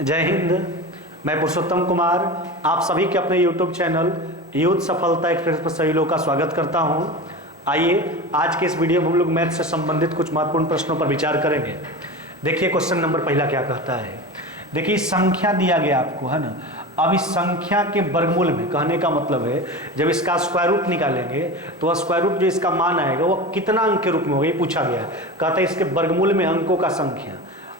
जय हिंद। मैं पुरुषोत्तम कुमार आप सभी के अपने YouTube चैनल यूथ सफलता एक्सप्रेस पर सभी लोगों का स्वागत करता हूं। आइए आज के इस वीडियो में हम लोग मैथ से संबंधित कुछ महत्वपूर्ण प्रश्नों पर विचार करेंगे। देखिए क्वेश्चन नंबर पहला क्या कहता है। देखिए संख्या दिया गया आपको, है ना। अब इस संख्या के वर्गमूल में, कहने का मतलब है जब इसका स्क्वायर रूट निकालेंगे तो स्क्वायर रूट जो इसका मान आएगा वो कितना अंक के रूप में होगा, ये पूछा गया है। कहता है इसके वर्गमूल में अंकों का संख्या।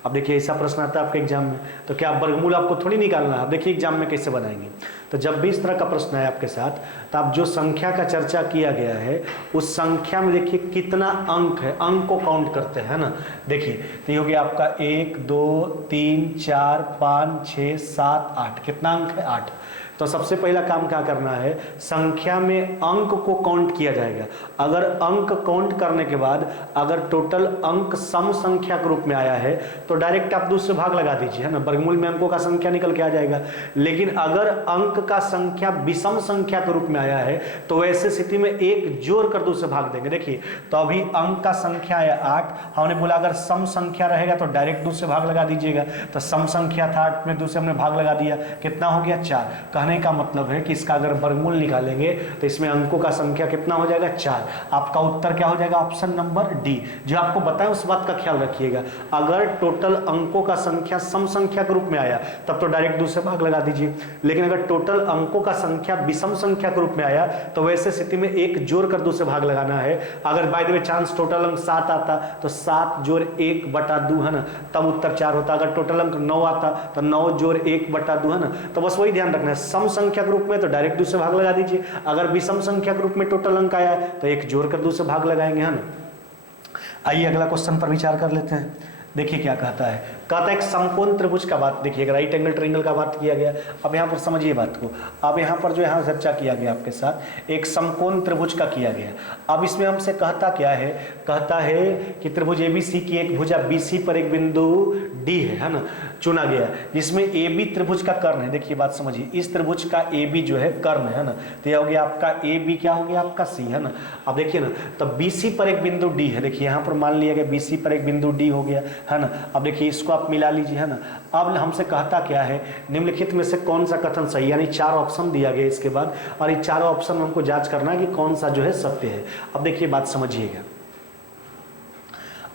अब देखिए ऐसा प्रश्न आता है आपके एग्जाम में, तो क्या वर्गमूल आपको थोड़ी निकालना है। अब देखिए एग्जाम में कैसे बनाएंगे। तो जब भी इस तरह का प्रश्न है आपके साथ, तो आप जो संख्या का चर्चा किया गया है उस संख्या में देखिए कितना अंक है, अंक को काउंट करते हैं, है ना। देखिए तो ये हो गया आपका 1 2 3 4 5 6 7 8। कितना अंक है? 8। तो सबसे पहला काम क्या करना है, संख्या में अंक को काउंट किया जाएगा। अगर अंक काउंट करने के बाद अगर टोटल अंक सम संख्या के रूप में आया है तो डायरेक्ट आप दूसरे भाग लगा दीजिए, है ना। वर्गमूल में अंकों का संख्या निकल के आ जाएगा। लेकिन अगर अंक का संख्या विषम संख्या के रूप में आया है तो वैसे स्थिति में एक जोड़ कर दूसरे भाग देंगे। देखिए तो अभी अंक का संख्या है 8, हमने बोला अगर सम संख्या रहेगा तो डायरेक्ट दूसरे भाग लगा दीजिएगा। तो सम संख्या था 8 में दूसरे हमने भाग लगा दिया, कितना हो गया? 4। कहने का मतलब है कि इसका अगर वर्गमूल निकालेंगे तो इसमें अंकों का संख्या कितना हो जाएगा? 4। आपका उत्तर क्या हो जाएगा? Option number D. जो आपको बताया उस बात का ख्याल रखिएगा। अगर टोटल अंकों का संख्या सम संख्या के रूप में आया तब तो डायरेक्ट दूसरे भाग लगा दीजिए। लेकिन अगर टोटल अंकों का संख्या विषम संख्या के रूप में आया तो वैसे स्थिति में एक जोड़ कर दूसरे भाग लगाना है। अगर by the way chance total अंक 7 आता तो 7 जोड़ 1/2, है ना, तब उत्तर 4 होता। अगर टोटल अंक 9 आता तो 9 जोड़ 1/2, है ना। तो बस वही ध्यान रखना है, सम संख्या के रूप में तो डायरेक्ट दूसरे भाग लगा दीजिए। अगर विषम संख्या के रूप में टोटल अंक आया है तो एक जोड़ कर दूसरे भाग लगाएंगे, है ना। आइए अगला क्वेश्चन पर विचार कर लेते हैं। देखिए क्या कहता है। कहता है एक समकोण त्रिभुज का बात, देखिए राइट एंगल ट्रायंगल का बात किया गया। अब यहाँ पर समझिए बात को। अब यहाँ पर जो यहाँ चर्चा किया गया आपके साथ एक समकोण त्रिभुज का किया गया। अब इसमें हमसे कहता क्या है, कहता है कि त्रिभुज एबीसी की एक भुजा बीसी पर एक बिंदु डी है ना, चुना गया, जिसमें ए बी त्रिभुज का कर्ण है। देखिए बात समझिए, इस त्रिभुज का ए बी जो है कर्ण है ना, तो यह हो गया आपका ए बी, क्या हो गया आपका सी, है ना। अब देखिए ना, तो बीसी पर एक बिंदु डी है। देखिए यहाँ पर मान लिया गया बीसी पर एक बिंदु डी हो गया, है ना। अब देखिए इसको आप मिला लीजिए, है ना। अब हमसे कहता क्या है, निम्नलिखित में से कौन सा कथन सही, यानी 4 ऑप्शन दिया गया इसके बाद, और ये चारों ऑप्शन हमको जांच करना है कि कौन सा जो है सत्य है। अब देखिए बात समझिएगा।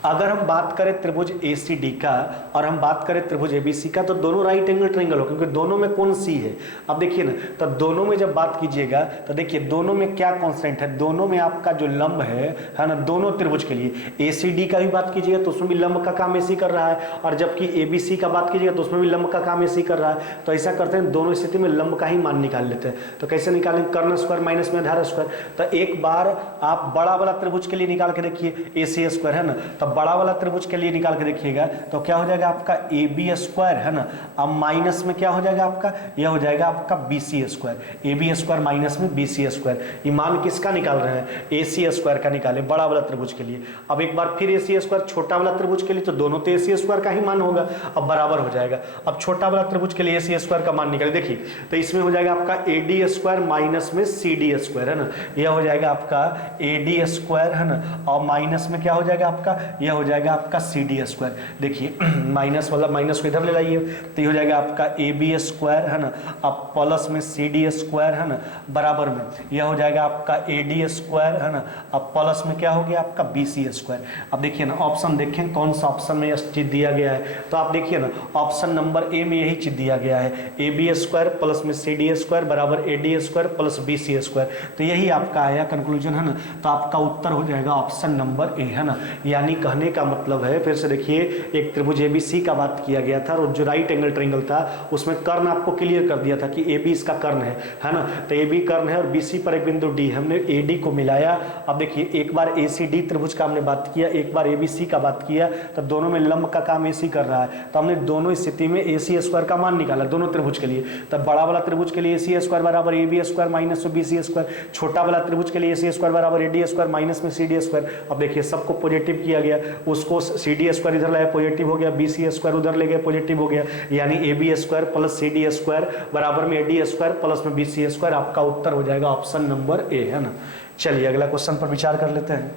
अगर हम बात करें त्रिभुज ACD का और हम बात करें त्रिभुज ABC का तो दोनों राइट एंगल ट्रायंगल हो, क्योंकि दोनों में कौन सी है। अब देखिए ना, तो दोनों में जब बात कीजिएगा तो देखिए दोनों में क्या कांस्टेंट है, दोनों में आपका जो लंब है ना, दोनों त्रिभुज के लिए ACD का भी बात कीजिएगा तो उसमें भी लंब का काम AC कर रहा है, और जबकि ABC का बात कीजिएगा तो उसमें भी लंब का काम AC कर रहा है। तो ऐसा करते हैं, दोनों स्थिति में लंब का ही मान निकाल लेते हैं। तो कैसे निकालें? कर्ण स्क्वायर माइनस में आधार स्क्वायर। तो एक बार आप बड़ा वाला त्रिभुज के लिए निकाल के देखिए, AC स्क्वायर, है ना। तो बड़ा वाला त्रिभुज के लिए निकाल के देखिएगा तो क्या हो जाएगा आपका AB स्क्वायर, है ना। अब माइनस में क्या हो जाएगा आपका, यह हो जाएगा आपका BC square. AB square minus में BC स्क्वायर। ये मान किसका निकाल रहे हैं? AC स्क्वायर का निकाले, बड़ा वाला त्रिभुज के लिए। अब एक बार फिर AC स्क्वायर छोटा वाला त्रिभुज के लिए, तो दोनों तो AC स्क्वायर का ही मान होगा, अब बराबर हो जाएगा। अब छोटा वाला त्रिभुज के लिए AC स्क्वायर का मान निकाले, देखिए तो इसमें हो जाएगा आपका AD स्क्वायर माइनस में CD स्क्वायर, है ना। यह हो जाएगा आपका AD स्क्वायर, है ना, और माइनस में क्या हो जाएगा आपका, यह हो जाएगा आपका CD स्क्वायर। देखिए माइनस वाला माइनस को इधर ले लाइए तो ये हो जाएगा आपका AB स्क्वायर, है ना। अब प्लस में CD स्क्वायर, है ना, बराबर में यह हो जाएगा आपका AD स्क्वायर, है ना। अब प्लस में क्या हो गया आपका BC स्क्वायर। अब देखिए ना, ऑप्शन देखें कौन सा ऑप्शन में यह चीज दिया गया है। तो आप देखिए ना, ऑप्शन नंबर ए में यही चीज दिया गया है, AB स्क्वायर प्लस में CD स्क्वायर बराबर AD square plus BC square. तो यही आपका आया कंक्लूजन, है ना। तो आपका उत्तर हो जाएगा ऑप्शन नंबर ए, है ना। यानी कहने का मतलब है, फिर से देखिए, एक त्रिभुज ABC का बात किया गया था और जो राइट एंगल ट्रायंगल था उसमें कर्ण आपको क्लियर कर दिया था कि AB इसका कर्ण है ना। तो AB कर्ण है और BC पर एक बिंदु D, हमने AD को मिलाया। अब देखिए एक बार ACD त्रिभुज का हमने बात किया, एक बार ABC का बात किया, तो दोनों में लंब का काम AC कर रहा है। तो हमने दोनों स्थिति में AC स्क्वायर का मान निकाला दोनों त्रिभुज के लिए। तब बड़ा वाला त्रिभुज के लिए AC स्क्वायर बराबर AB स्क्वायर माइनस में BC स्क्वायर, छोटा वाला त्रिभुज के लिए AC स्क्वायर बराबर AD स्क्वायर माइनस में CD स्क्वायर। अब देखिए सबको पॉजिटिव किया गया, उसको CD स्क्वायर इधर लाया पॉजिटिव हो गया, BC स्क्वायर उधर ले गए पॉजिटिव हो गया, यानी AB square plus CD square बराबर में AD स्क्वायर प्लस में BC स्क्वायर। आपका उत्तर हो जाएगा ऑप्शन नंबर ए, है ना। चलिए अगला क्वेश्चन पर विचार कर लेते हैं।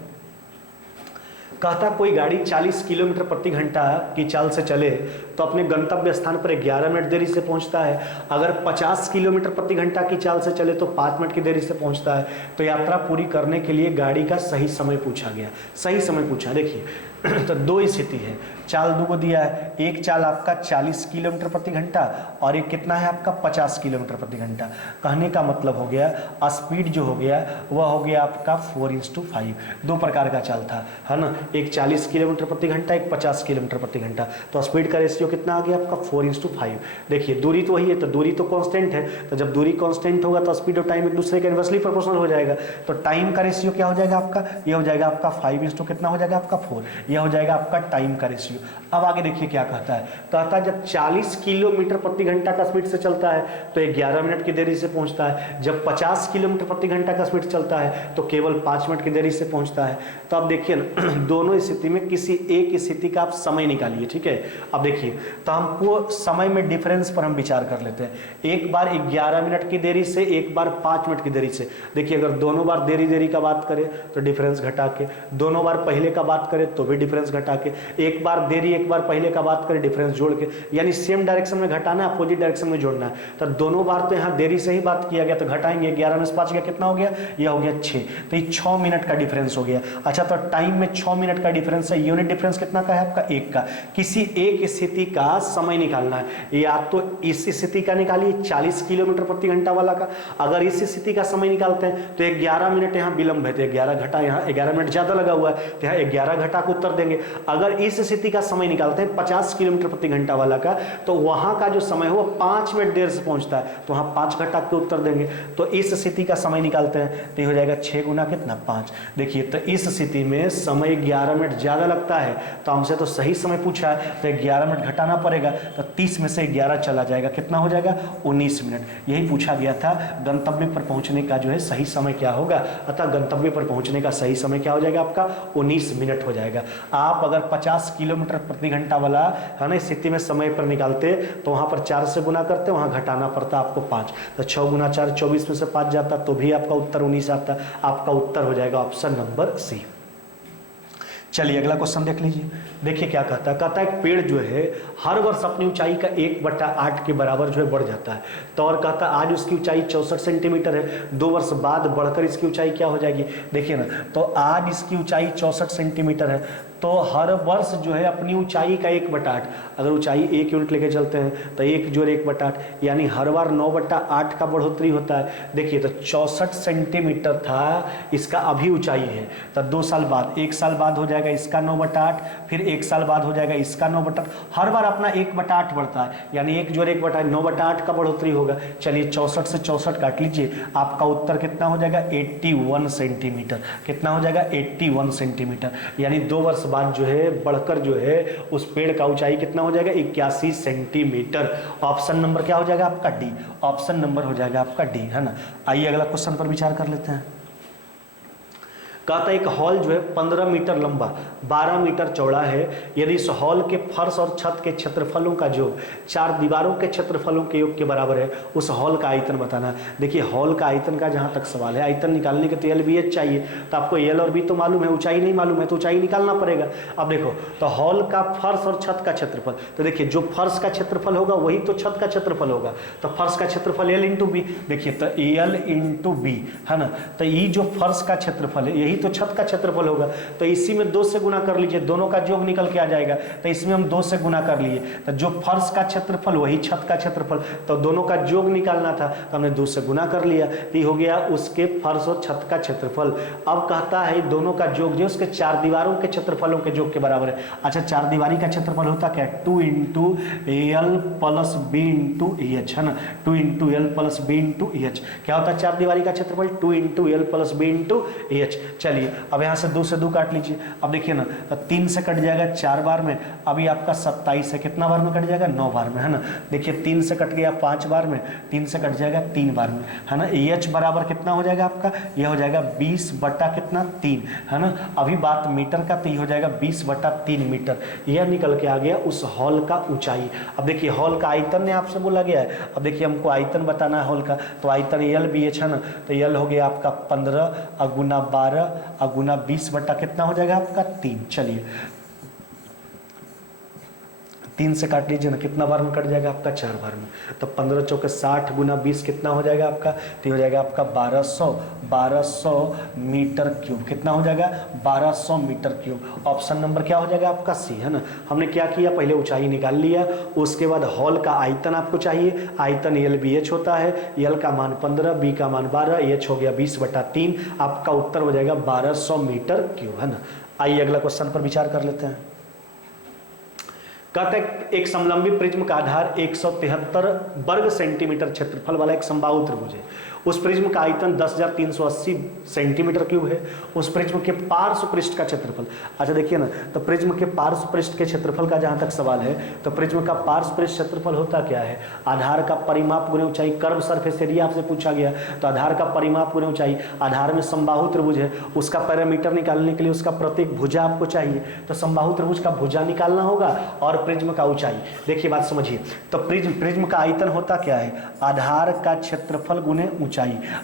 कहता कोई गाड़ी 40 किलोमीटर प्रति घंटा की चाल से चले तो अपने गंतव्य स्थान पर 11 मिनट देरी से पहुंचता है। अगर 50 किलोमीटर प्रति घंटा की चाल से चले तो 5 मिनट की देरी से पहुंचता है। तो यात्रा पूरी करने के लिए गाड़ी का सही समय पूछा गया। सही समय पूछा, देखिए तो दो स्थिति है, चाल दो को दिया है। एक चाल आपका 40 किलोमीटर प्रति घंटा और एक कितना है आपका 50 किलोमीटर प्रति घंटा। कहने का मतलब हो गया स्पीड जो हो गया वह हो गया आपका 4:5। दो प्रकार का चाल था, है ना, एक 40 किलोमीटर प्रति घंटा, एक 50 किलोमीटर प्रति घंटा। तो स्पीड का रेशियो कितना आ गया आपका 4:5। देखिए दूरी तो वही है, तो दूरी तो कांस्टेंट है, तो जब दूरी कांस्टेंट होगा तो स्पीड और टाइम एक दूसरे के इनवर्सली प्रोपोर्शनल हो जाएगा। तो टाइम का रेशियो क्या हो जाएगा आपका, यह हो जाएगा आपका 5 कितना हो जाएगा आपका 4, यह हो जाएगा आपका टाइम का रेशियो। अब आगे देखिए क्या कहता है, कहता है जब 40 किलोमीटर प्रति घंटा का स्पीड से चलता है तो 11 मिनट की देरी से पहुंचता है। जब 50 किलोमीटर प्रति घंटा का स्पीड चलता है तो केवल 5 मिनट की देरी से पहुंचता है। तो अब देखिए ना दोनों स्थिति में किसी एक स्थिति का आप समय निकालिए, ठीक है। अब देखिए तो हमको समय में डिफरेंस पर हम विचार कर लेते हैं। एक बार 11 मिनट की देरी से, एक बार 5 मिनट की देरी से। देखिए अगर दोनों बार देरी का बात करें तो डिफरेंस घटा के, दोनों बार पहले का बात करें तो भी डिफरेंस घटा के, एक बार देरी एक बार पहले का बात करें डिफरेंस जोड़ के, यानी सेम डायरेक्शन में घटाना है, अपोजिट डायरेक्शन में जोड़ना है। तो दोनों बार तो यहाँ देरी से ही बात किया गया तो घटाएंगे, 11 में से 5 गया कितना हो गया, यह हो गया 6। तो ये 6 मिनट का डिफरेंस हो गया। अच्छा तो टाइम में 6 मिनट का डिफरेंस है, यूनिट डिफरेंस कितना का है आपका 1 का। किसी एक स्थिति का समय निकालना है, या तो इस स्थिति का निकालिए 40 किलोमीटर प्रति घंटा वाला का। अगर इस स्थिति का समय निकालते हैं तो 11 मिनट यहाँ विलंब है, तो 11 घटा, यहाँ 11 मिनट ज्यादा लगा हुआ है तो यहाँ 11 घटा को उत्तर देंगे। अगर इस स्थिति का समय निकालते हैं 50 किलोमीटर प्रति घंटा वाला का, तो वहां का जो समय है वो 5 मिनट देर से पहुंचता है, तो वहां 5 घटा के उत्तर देंगे। तो इस स्थिति का समय निकालते हैं तो हो जाएगा 6 गुना कितना 5। देखिए तो इस स्थिति में समय 11 मिनट ज्यादा लगता है, तो हमसे तो सही समय पूछा है तो 11 मिनट घटाना पड़ेगा, तो 30 में से 11 चला जाएगा, कितना हो जाएगा 19 मिनट। यही पूछा गया था गंतव्य पर पहुंचने का जो है सही समय क्या होगा। अतः गंतव्य पर पहुंचने का सही समय क्या हो जाएगा आपका 19 मिनट हो जाएगा। आप अगर 50 किलोमीटर प्रति घंटा वाला है ना स्थिति में समय पर निकालते तो वहां पर 4 से गुना करते, वहां घटाना पड़ता आपको 5, तो 6 गुना 4 24 में से 5 जाता तो भी आपका उत्तर 19 आता। आपका उत्तर हो जाएगा ऑप्शन नंबर सी। चलिए अगला क्वेश्चन देख लीजिए। देखिए क्या कहता है, कहता है एक पेड़ जो है हर वर्ष अपनी ऊंचाई का 1/8 के बराबर जो है बढ़ जाता है। तो और कहता है आज उसकी ऊंचाई 64 सेंटीमीटर है, 2 वर्ष बाद बढ़कर इसकी ऊंचाई क्या हो जाएगी। देखिए ना, तो आज इसकी ऊंचाई 64 सेंटीमीटर है, तो हर वर्ष जो है अपनी ऊंचाई का 1/8, अगर ऊंचाई 1 यूनिट लेके चलते हैं तो 1 जोड़ 1/8 यानी हर बार 9/8 का बढ़ोतरी होता है। देखिए तो 64 सेंटीमीटर था इसका अभी ऊंचाई है, तो 2 साल बाद, 1 साल बाद हो जाएगा इसका 9/8, फिर 1 साल बाद हो जाएगा इसका 9/8, हर बार अपना 1/8 बढ़ता है, यानी 1 जोड़ 1/8 9/8 का बढ़ोतरी होगा। चलिए 64 से 64 काट लीजिए, आपका उत्तर कितना हो जाएगा 81 सेंटीमीटर। कितना हो जाएगा 81 सेंटीमीटर, यानी 2 वर्ष बाद जो है बढ़कर जो है उस पेड़ का ऊंचाई कितना हो जाएगा 81 सेंटीमीटर। ऑप्शन नंबर क्या हो जाएगा आपका डी। ऑप्शन नंबर हो जाएगा आपका डी, है ना। आइए अगला क्वेश्चन पर विचार कर लेते हैं। कहता है एक हॉल जो है 15 मीटर लंबा 12 मीटर चौड़ा है, यदि इस हॉल के फर्श और छत के क्षेत्रफलों का योग 4 दीवारों के क्षेत्रफलों के योग के बराबर है, उस हॉल का आयतन बताना है। देखिए हॉल का आयतन का जहां तक सवाल है, आयतन निकालने के तो एल बी एच चाहिए, तो आपको एल और बी तो मालूम है, ऊंचाई नहीं मालूम है तो ऊंचाई निकालना पड़ेगा। अब देखो तो हॉल का फर्श और छत का क्षेत्रफल, तो देखिए जो फर्श का क्षेत्रफल होगा वही तो छत का क्षेत्रफल होगा, तो फर्श का क्षेत्रफल एल इंटू बी। देखिए तो एल इंटू बी, है ना, तो ये जो फर्श का क्षेत्रफल है यही तो छत का क्षेत्रफल होगा, तो इसी में 2 से गुना कर लीजिए, दोनों का योग निकल के आ जाएगा, तो इसमें हम 2 से गुना कर लिए, तो जो फर्श का क्षेत्रफल वही छत का क्षेत्रफल, तो दोनों का योग निकालना था तो हमने 2 से गुना कर लिया, तो हो गया उसके फर्श और छत का क्षेत्रफल। अब कहता है दोनों का योग जो उसके 4 दीवारों के क्षेत्रफलों के योग के बराबर है। अच्छा 4 दीवारी का क्षेत्रफल होता क्या है 2 into L plus B into H, है ना, 2 into L plus B into H. क्या होता है 4 दीवारी का क्षेत्रफल 2 into L plus B into H. चलिए अब यहाँ से 2 से 2 काट लीजिए, अब देखिए ना तो 3 से कट जाएगा 4 बार में, अभी आपका 27 है, कितना बार में कट जाएगा 9 बार में, है ना। देखिए 3 से कट गया 5 बार में, 3 से कट जाएगा 3 बार में, है ना। एच बराबर कितना हो जाएगा आपका, यह हो जाएगा 20 बटा कितना 3, है ना। अभी बात मीटर का, तो ये हो जाएगा 20 बटा 3 मीटर, यह निकल के आ गया उस हॉल का ऊंचाई। अब देखिए हॉल का आयतन ने आपसे बोला गया है, अब देखिए हमको आयतन बताना है हॉल का, तो आयतन एल बी एच, है ना, तो एल हो गया आपका 15 गुना 12 और गुना 20 बटा कितना हो जाएगा आपका 3। चलिए 3 से काट लीजिए ना, कितना बार में कट जाएगा आपका 4 बार में। तो 15 चौके 60 गुना 20 कितना हो जाएगा आपका, तो हो जाएगा आपका 1200 मीटर क्यूब। कितना हो जाएगा 1200 मीटर क्यूब। ऑप्शन नंबर क्या हो जाएगा आपका सी, है ना। हमने क्या किया, पहले ऊंचाई निकाल लिया, उसके बाद हॉल का आयतन आपको चाहिए। आयतन एल बी एच होता है, एल का मान 15, बी का मान 12, एच हो गया 20/3। आपका उत्तर हो जाएगा 1200 मीटर क्यूब, है ना। आइए अगला क्वेश्चन पर विचार कर लेते हैं। कहते हैं एक समलंबी प्रिज्म का आधार 173 वर्ग सेंटीमीटर क्षेत्रफल वाला एक समबाहु त्रिभुज है। उस प्रिज्म का आयतन 10,380 सेंटीमीटर क्यूब है। उस प्रिज्म के पार्श्व पृष्ठ का क्षेत्रफल, अच्छा देखिए ना, तो प्रिज्म के पार्श्व पृष्ठ के क्षेत्रफल का जहां तक सवाल है, तो प्रिज्म का पार्श्व पृष्ठ क्षेत्रफल होता क्या है, आधार का परिमाप गुणे ऊंचाई। कर्व सरफेस एरिया आपसे पूछा गया, तो आधार का परिमाप गुणे ऊंचाई। आधार में समबाहु त्रिभुज है, उसका पैरामीटर निकालने के लिए उसका प्रत्येक भुजा आपको चाहिए, तो समबाहु त्रिभुज का भुजा निकालना होगा और प्रिज्म का ऊंचाई। देखिए बात समझिए, तो प्रिज्म का आयतन होता क्या है, आधार का क्षेत्रफल गुणे ऊंचाई।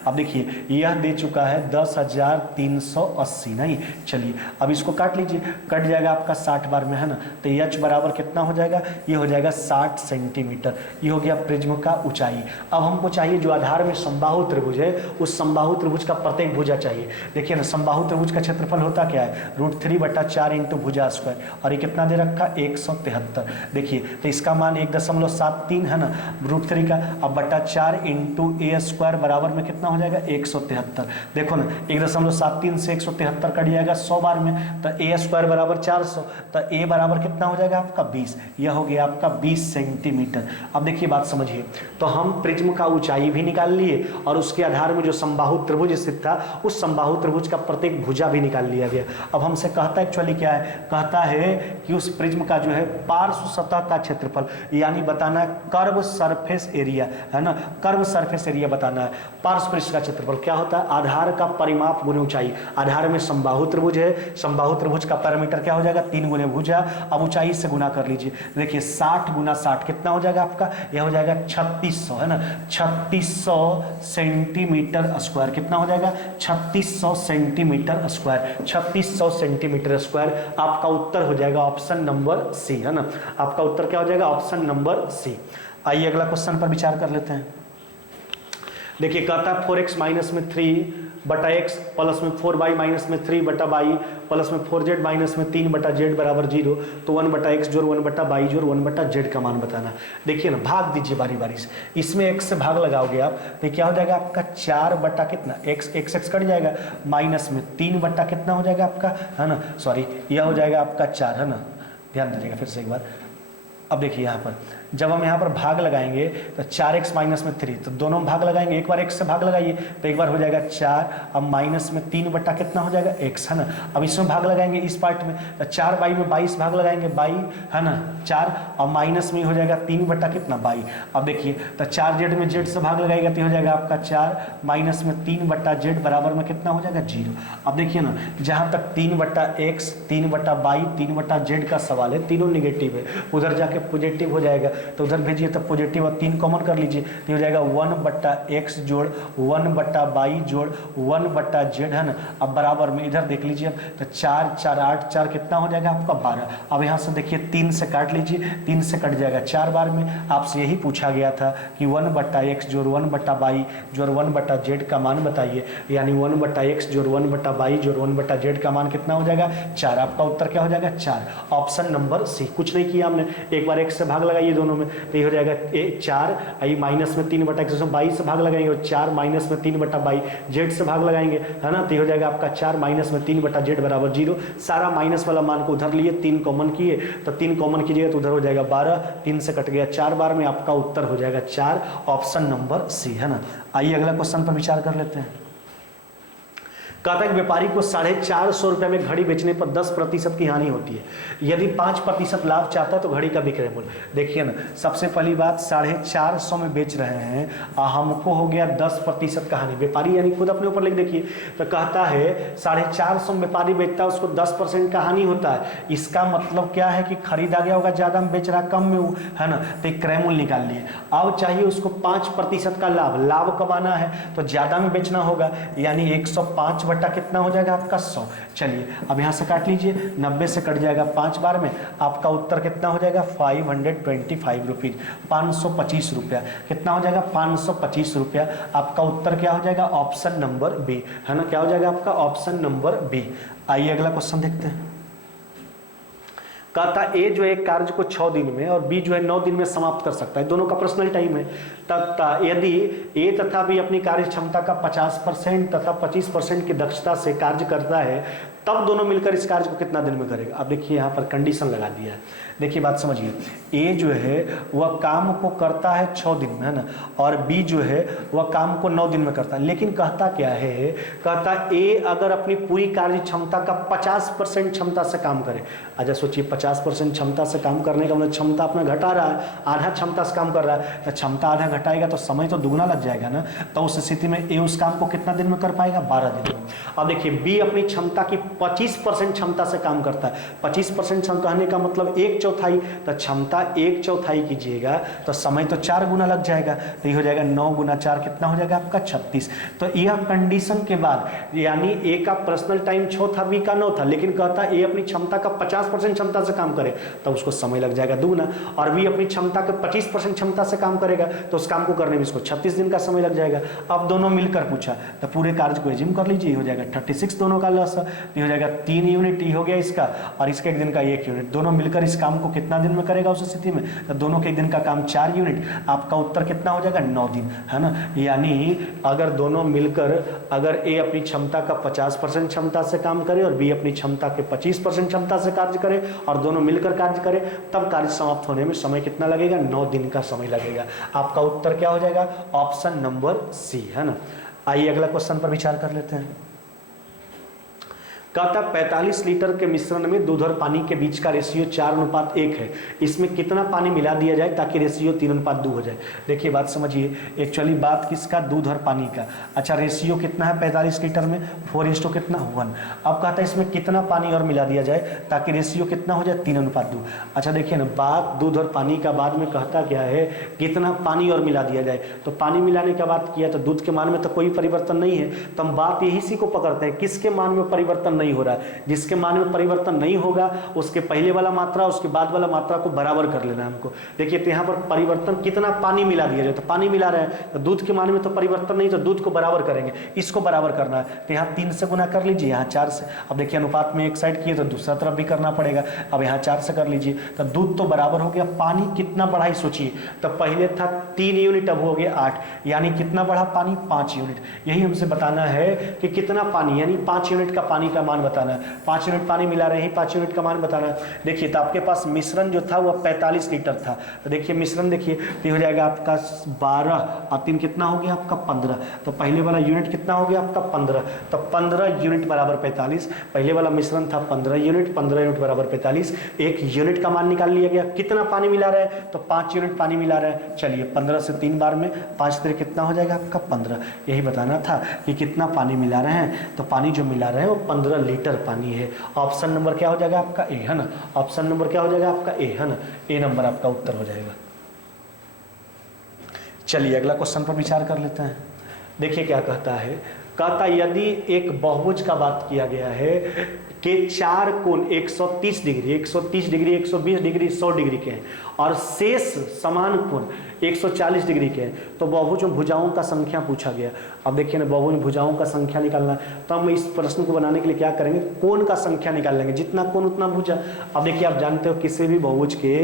अब देखिए यह दे चुका है 10,380, नहीं। चलिए अब इसको काट लीजिए, कट जाएगा आपका 60 बार में, है ना। तो एच बराबर कितना हो जाएगा, ये हो जाएगा 60 सेंटीमीटर। ये हो गया प्रिज्म का ऊंचाई। अब हमको चाहिए जो आधार में समबाहु त्रिभुज है, उस समबाहु त्रिभुज का प्रत्येक भुजा चाहिए। देखिए ना, समबाहु त्रिभुज का क्षेत्रफल होता क्या है, √3/4 इंटू भुजा स्क्वायर, और ये कितना दे रखा 173। देखिए तो इसका मान 1.73 है ना, √3 का, अब बटा 4 इंटू ए स्क्वायर बराबर में कितना हो जाएगा 173। देखो ना 1.73 से 173 कट जाएगा 100 बार में, तो ए स्क्वायर बराबर 400, तो ए बराबर कितना हो जाएगा आपका 20। यह हो गया आपका 20 सेंटीमीटर। अब देखिए बात समझिए, तो हम प्रिज्म का ऊंचाई भी निकाल लिए और उसके आधार में जो समबाहु त्रिभुज स्थित था, उस समबाहु त्रिभुज का प्रत्येक भुजा भी निकाल लिया गया। अब हमसे कहता है एक्चुअली क्या है, कहता है कि उस प्रिज्म का जो है पार्श्व सतह का क्षेत्रफल, यानी बताना है कर्व सरफेस एरिया, है ना, कर्व सरफेस एरिया बताना है। पार्श्व पृष्ठ का क्षेत्रफल क्या होता है, आधार का परिमाप गुणे ऊंचाई। आधार में समबाहु त्रिभुज है, समबाहु त्रिभुज का पैरामीटर क्या हो जाएगा 3 गुणे भुजा। अब ऊंचाई से गुना कर लीजिए, देखिए 60 गुना 60 कितना हो जाएगा आपका, यह हो जाएगा 3600, है ना, 3600 सेंटीमीटर स्क्वायर। कितना हो जाएगा 3600 सेंटीमीटर स्क्वायर, 3600 सेंटीमीटर स्क्वायर। आपका उत्तर हो जाएगा ऑप्शन नंबर सी, है ना। आपका उत्तर क्या हो जाएगा, ऑप्शन नंबर सी। आइए अगला क्वेश्चन पर विचार कर लेते हैं। देखिए कहता है 4x माइनस में 3/x प्लस में 4y माइनस में 3/y प्लस में 4z माइनस में 3/z बराबर 0। तो 1/x जोड़ 1/y जोड़ 1/z का मान बताना। देखिए ना, भाग दीजिए बारी बारी से। इसमें x से भाग लगाओगे आप, तो क्या हो जाएगा आपका 4 बटा कितना x कट जाएगा, माइनस में 3 बटा कितना हो जाएगा आपका, है ना, सॉरी यह हो जाएगा आपका 4, है ना। ध्यान दीजिएगा फिर से एक बार। अब देखिए यहाँ पर जब हम यहाँ पर भाग लगाएंगे तो 4x माइनस में 3, तो दोनों में भाग लगाएंगे, एक बार x से भाग लगाइए तो एक बार हो जाएगा 4, अब माइनस में 3 बटा कितना हो जाएगा x, है ना। अब इसमें भाग लगाएंगे इस पार्ट में, तो 4y में 22 भाग लगाएंगे, 22, है ना, 4, और माइनस में हो जाएगा 3 बटा कितना 22। अब देखिए तो 4z में z से भाग लगाएगा तो हो जाएगा आपका 4, माइनस में 3/z बराबर में कितना हो जाएगा 0। अब देखिए ना, जहाँ तक 3/x 3/y 3/z का सवाल है, तीनों निगेटिव है, उधर जाके पॉजिटिव हो जाएगा, तो उधर भेजिए तो पॉजिटिव और 3 कॉमन कर लीजिए, तो हो जाएगा 1/x जोड़ 1/y जोड़ 1/z, है ना। अब बराबर में इधर देख लीजिए, तो 4 4 8 4 कितना हो जाएगा आपका 12। अब यहाँ से देखिए 3 से काट लीजिए, 3 से कट जाएगा 4 बार में। आपसे यही पूछा गया था कि 1/x जोड़ 1/y जोड़ 1/z का मान बताइए, यानी 1/x जोड़ 1/y जोड़ 1/z का मान कितना हो जाएगा 4। आपका उत्तर क्या हो जाएगा 4, ऑप्शन नंबर सी। कुछ नहीं किया हमने, एक बार x से भाग लगाइए दोनों में, तो ये हो जाएगा 4, आई माइनस में 3/x 22 से भाग लगाएंगे और 4 माइनस में 3/y z से भाग लगाएंगे, है ना। तो ये हो जाएगा आपका 4 माइनस में 3/z बराबर 0। सारा माइनस वाला मान को उधर लिए, 3 कॉमन किए, तो 3 कॉमन कीजिएगा तो उधर हो जाएगा 12, 3 से कट गया 4 बार में। आपका उत्तर हो जाएगा 4, ऑप्शन नंबर सी, है ना। आइए अगला क्वेश्चन पर विचार कर लेते हैं। कहता है कि व्यापारी को 450 रुपये में घड़ी बेचने पर 10% की हानि होती है, यदि 5% लाभ चाहता है तो घड़ी का विक्रय मूल्य। देखिए ना, सबसे पहली बात 450 में बेच रहे हैं, हमको हो गया 10% का हानि। व्यापारी यानी खुद अपने ऊपर लिख देखिए, तो कहता है 450 में व्यापारी बेचता है, उसको 10% का हानि होता है। इसका मतलब क्या है कि खरीदा गया होगा ज़्यादा में, बेच रहा कम में, वो, है ना। तो एक क्रय मूल्य निकाल लिए। अब चाहिए उसको 5% का लाभ, लाभ कमाना है तो ज़्यादा में बेचना होगा, यानी 105 बटा कितना हो जाएगा आपका 100। चलिए अब यहाँ से काट लीजिए, 90 से कट जाएगा 5 बार में, आपका उत्तर कितना हो जाएगा 525 रुपीज़, 525 रुपया। कितना हो जाएगा 525 रुपया। आपका उत्तर क्या हो जाएगा ऑप्शन नंबर बी, है ना, क्या हो जाएगा आपका ऑप्शन नंबर बी। आइए अगला क्वेश्चन देखते हैं। कहता ए जो है कार्य को 6 दिन में और बी जो है 9 दिन में समाप्त कर सकता है, दोनों का पर्सनल टाइम है। तथा यदि ए तथा बी अपनी कार्य क्षमता का 50% तथा 25% की दक्षता से कार्य करता है, तब दोनों मिलकर इस कार्य को कितना दिन में करेगा। अब देखिए यहाँ पर कंडीशन लगा दिया है, देखिए बात समझिए। ए जो है वह काम को करता है 6 दिन में, है ना, और बी जो है वह काम को 9 दिन में करता है। लेकिन कहता क्या है, कहता ए अगर अपनी पूरी कार्य क्षमता का 50% क्षमता से काम करे। अच्छा सोचिए 50% क्षमता से काम करने का मतलब क्षमता अपना घटा रहा है, आधा क्षमता से काम कर रहा है, तो क्षमता आधा घटाएगा तो समय तो दुगना लग जाएगा ना। तो उस स्थिति में ए उस काम को कितना दिन में कर पाएगा 12 दिन में। अब देखिए बी अपनी क्षमता की 25% क्षमता से काम करता है। 25% क्षमता होने का मतलब 1/4, तो क्षमता 1/4 कीजिएगा तो समय तो 4 गुना लग जाएगा, तो ये हो जाएगा 9 गुना 4 कितना हो जाएगा आपका 36। तो यह कंडीशन के बाद यानी ए का पर्सनल टाइम 6 था, बी का 9 था, लेकिन कहता ए अपनी क्षमता का 50% क्षमता से काम करे तो उसको समय लग जाएगा दुगना, और बी अपनी क्षमता का 25% क्षमता से काम करेगा तो उस काम को करने में इसको 36 दिन का समय लग जाएगा। अब दोनों मिलकर पूछा तो पूरे कार्य को एज्यूम कर लीजिए, हो जाएगा 36 दोनों का लॉस, हो जाएगा 3 यूनिट ही हो गया इसका, और इसके एक दिन का 1 यूनिट। दोनों मिलकर इस काम को कितना दिन में करेगा उस स्थिति में, तो दोनों के एक दिन का काम 4 यूनिट। आपका उत्तर कितना हो जाएगा 9 दिन, है ना। यानी अगर दोनों मिलकर अगर ए अपनी क्षमता का 50% क्षमता से काम करे और बी अपनी क्षमता के 25% क्षमता से कार्य करे और दोनों मिलकर कार्य करे, तब कार्य समाप्त होने में समय कितना लगेगा 9 दिन का समय लगेगा। आपका उत्तर क्या हो जाएगा ऑप्शन नंबर सी, है ना। आइए अगला क्वेश्चन पर विचार कर लेते हैं। कहता 45 लीटर के मिश्रण में दूध और पानी के बीच का रेशियो 4:1 है, इसमें कितना पानी मिला दिया जाए ताकि रेशियो 3:2 हो जाए। देखिए बात समझिए, एक्चुअली बात किसका, दूध और पानी का। अच्छा रेशियो कितना है 45 लीटर में 4 कितना 1। अब कहता है इसमें कितना पानी और मिला दिया जाए ताकि रेशियो कितना हो जाए 3:2। अच्छा देखिए ना, बात दूध और पानी का बाद में कहता क्या है कितना पानी और मिला दिया जाए, तो पानी मिलाने का बात किया तो दूध के मान में तो कोई परिवर्तन नहीं है, तो हम बात यही सी को पकड़ते हैं किसके मान में परिवर्तन नहीं हो रहा है। जिसके मान में परिवर्तन नहीं होगा उसके पहले वाला मात्रा उसके बाद वाला मात्रा को बराबर कर लेना है हमको। देखिए तो यहाँ पर परिवर्तन कितना पानी मिला दिया जाए, तो पानी मिला रहे हैं तो दूध के मान में तो परिवर्तन नहीं, तो दूध को बराबर करेंगे, इसको बराबर करना है तो यहाँ 3 से गुना कर लीजिए, यहाँ 4 से। अब देखिए अनुपात में एक साइड किए तो दूसरा तरफ भी करना पड़ेगा, अब यहाँ 4 से कर लीजिए तो दूध तो बराबर हो गया। पानी कितना बढ़ा ही सोचिए, तो पहले था 3 यूनिट अब हो गया 8, यानी कितना बढ़ा पानी 5 यूनिट। यही हमसे बताना है कि कितना पानी, यानी 5 यूनिट का पानी का मान बताना है। 5 यूनिट पानी मिला रहे हैं, 5 यूनिट का मान बताना है। देखिए तो आपके पास मिश्रण जो था वह 45 लीटर था, तो देखिए मिश्रण देखिए तो हो जाएगा आपका 12 और 3 कितना हो गया आपका 15, तो पहले वाला यूनिट कितना हो गया आपका 15, तो 15 यूनिट बराबर 45। पहले वाला मिश्रण था 15 यूनिट, 15 यूनिट बराबर 45, 1 यूनिट का मान निकाल लिया गया। कितना पानी मिला रहा है, तो 5 यूनिट पानी मिला रहा है। चलिए 15 से 3 बार में 5 3 कितना हो जाएगा आपका 15। यही बताना था कि कितना पानी मिला रहे हैं, तो पानी जो मिला रहे हैं वो 15 लीटर पानी है। ऑप्शन नंबर क्या हो जाएगा आपका ए, है ना। ऑप्शन नंबर क्या हो जाएगा आपका ए, है ना। ए नंबर आपका उत्तर हो जाएगा। चलिए अगला क्वेश्चन पर विचार कर लेते हैं। देखिए क्या कहता है, कहता यदि एक बहुभुज का बात किया गया है कि 4 कोण 130 डिग्री 120 डिग्री 100 डिग्री के हैं और शेष समान कोण 140 डिग्री के हैं, तो बहुभुज में भुजाओं का संख्या पूछा गया। अब देखिए ना, बहुभुज में भुजाओं का संख्या निकालना है, तो हम इस प्रश्न को बनाने के लिए क्या करेंगे, कोण का संख्या निकाल लेंगे, जितना कोण उतना भुजा। अब देखिए आप जानते हो किसी भी बहुभुज के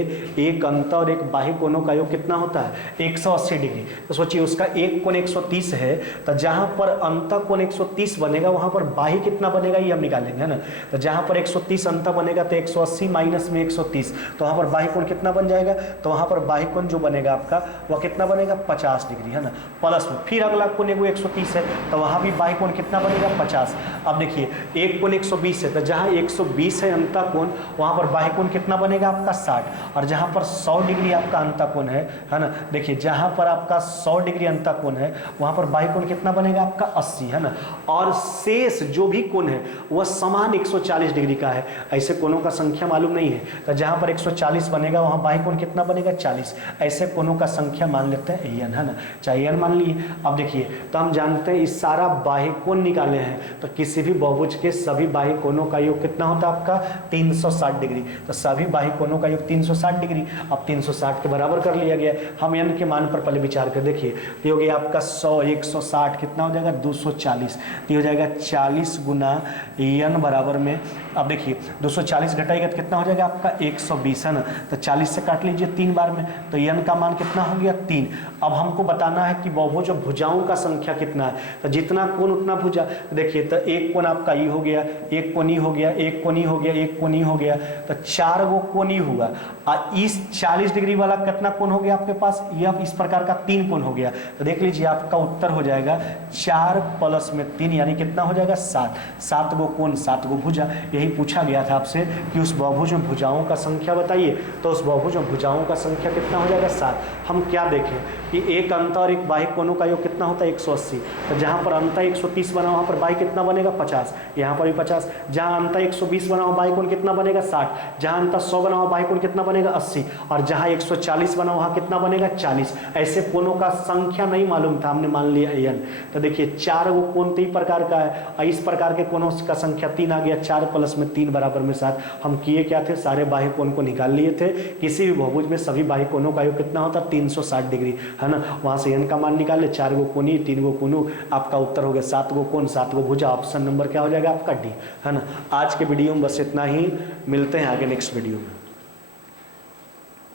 एक अंत और एक बाह्य कोणों का योग कितना होता है 180 डिग्री। तो सोचिए उसका एक कोण 130 है, तो जहां पर अंत कोण 130 बनेगा वहां पर बाह्य कितना बनेगा ये हम निकालेंगे, है ना। तो जहां पर 130 अंत बनेगा तो 180 माइनस में 130, तो वहां पर बाह्य कोण कितना बन जाएगा, तो वहां पर बाह्य कोण जो बनेगा आपका वह कितना बनेगा 50 डिग्री, है ना। प्लस में फिर अगला कोण 130 है, तो वहां भी बाह्य कोण कितना बनेगा 50। अब देखिए एक कोण 120 है, तो जहां 120 है अंत कोण वहां पर बाह्य कोण कितना बनेगा आपका 60, और जहां पर 100 डिग्री आपका अंत कोण है ना। देखिए जहां पर आपका 100 डिग्री अंत कोण है वहां पर बाह्य कोण कितना बनेगा आपका 80, है ना। और शेष जो भी कोण है वह समान 140 डिग्री का है। ऐसे कोणों का संख्या मालूम नहीं है, तो जहां पर 140 बनेगा वहां बाह्य कोण कितना बनेगा 40। ऐसे कोणों का संख्या मान लेते हैं एन, है ना, चाहे एन मान लिए। अब देखिए तो हम जानते हैं इस सारा बाह्य कोण निकाले हैं, तो किसी किसी भी बहुभुज के सभी बाह्य कोणों का योग कितना होता है आपका 360 डिग्री। तो सभी बाह्य कोणों का योग 360 डिग्री। अब 360 के बराबर कर लिया गया। हम n के मान पर पहले विचार कर देखिए, तो हो गया आपका 100 160 कितना हो जाएगा 240। तो हो जाएगा 40 गुना n बराबर में, अब देखिए 240 घटाएगा तो कितना हो जाएगा आपका 120 है ना। तो 40 से काट लीजिए 3 बार में, तो n का मान कितना हो गया 3। अब हमको बताना है कि बहुभुज भुजाओं का संख्या कितना है, तो जितना कोण उतना भुजा। देखिए तो एक कोण आपका ई हो गया, एक कोण ई हो गया, एक कोण ई हो गया, एक कोण ई हो गया, तो 4 गो कोण ई हुआ। और इस 40 डिग्री वाला कितना कोण हो गया आपके पास, यह इस प्रकार का 3 कोण हो गया। तो देख लीजिए आपका उत्तर हो जाएगा 4 + 3 यानी कितना हो जाएगा 7। 7 गो कोण 7 गो भुजा। यही पूछा गया था आपसे कि उस बहुभुज में भुजाओं का संख्या बताइए, तो उस बहुभुज में भुजाओं का संख्या कितना हो जाएगा 7। हम क्या देखें कि एक अंत और एक बाह्य कोणों का योग कितना होता है 180। तो जहाँ पर अंत 130 बना वहाँ पर बाह्य कितना बनेगा 50, यहाँ पर भी 50। जहाँ अंत 120 बना हुआ बाह्य कोण कितना बनेगा 60, जहाँ अंत 100 बना हुआ बाह्य कोण कितना बनेगा 80, और जहाँ 140 बना वहाँ कितना बनेगा 40। ऐसे कोणों का संख्या नहीं मालूम था, हमने मान लिया n। तो देखिए 4 गो कोण 3 प्रकार का है, और इस प्रकार के कोणों का संख्या 3 आ गया। 4 + 3 बराबर में 7। हम किए क्या थे, सारे बाह्य कोण को निकाल लिए थे। किसी भी बहुभुज में सभी बाह्य कोणों का योग कितना होता है 360 डिग्री है ना। वहाँ से n का मान निकाल ले, 4 गो कोणी 3 गो कोणु, आपका उत्तर हो गया 7 गो कोण 7 गो भुजा। ऑप्शन नंबर क्या हो जाएगा आपका डी है ना। आज के वीडियो में बस इतना ही, मिलते हैं आगे नेक्स्ट वीडियो में।